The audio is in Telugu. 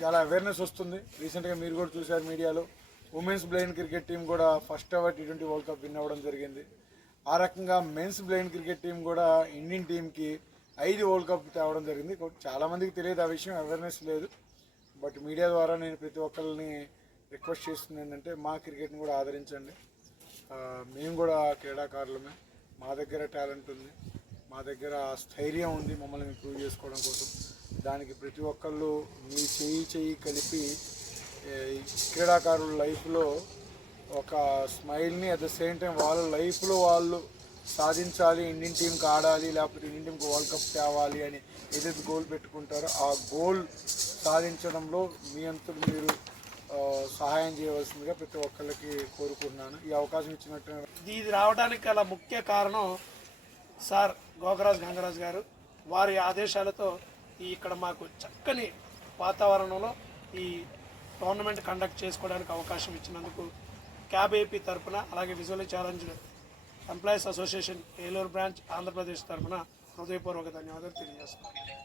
చాలా అవేర్నెస్ వస్తుంది. రీసెంట్గా మీరు కూడా చూశారు మీడియాలో, ఉమెన్స్ బ్లైండ్ క్రికెట్ టీం కూడా first ever T20 world cup win అవ్వడం జరిగింది. ఆ రకంగా మెన్స్ బ్లైండ్ క్రికెట్ టీం కూడా ఇండియన్ టీంకి 5 వరల్డ్ కప్ తేవడం జరిగింది. చాలామందికి తెలియదు ఆ విషయం, అవేర్నెస్ లేదు. బట్ మీడియా ద్వారా నేను ప్రతి ఒక్కరిని రిక్వెస్ట్ చేస్తుంది ఏంటంటే, మా క్రికెట్ని కూడా ఆదరించండి. మేము కూడా క్రీడాకారులమే, మా దగ్గర టాలెంట్ ఉంది, మా దగ్గర స్థైర్యం ఉంది మమ్మల్ని ఇంప్రూవ్ చేసుకోవడం కోసం. దానికి ప్రతి ఒక్కళ్ళు మీ చెయ్యి కలిపి క్రీడాకారుల లైఫ్లో ఒక స్మైల్ని, అట్ ద సేమ్ టైం వాళ్ళ లైఫ్లో వాళ్ళు సాధించాలి, ఇండియన్ టీంకి ఆడాలి, లేకపోతే ఇండియన్ టీంకి వరల్డ్ కప్ తేవాలి అని ఏదైతే గోల్ పెట్టుకుంటారో ఆ గోల్ సాధించడంలో మీ అంతటి మీరు సహాయం చేయవలసిందిగా ప్రతి ఒక్కరికి కోరుకుంటున్నాను. ఈ అవకాశం ఇచ్చినట్టు ఇది రావడానికి గల ముఖ్య కారణం సార్ గోకరాజు గంగరాజు గారు. వారి ఆదేశాలతో ఇక్కడ మాకు చక్కని వాతావరణంలో ఈ టోర్నమెంట్ కండక్ట్ చేసుకోవడానికి అవకాశం ఇచ్చినందుకు క్యాబ్ ఏపీ తరఫున, అలాగే visually challenged employees association Eluru branch Andhra Pradesh తరఫున హృదయపూర్వక ధన్యవాదాలు తెలియజేస్తున్నాను.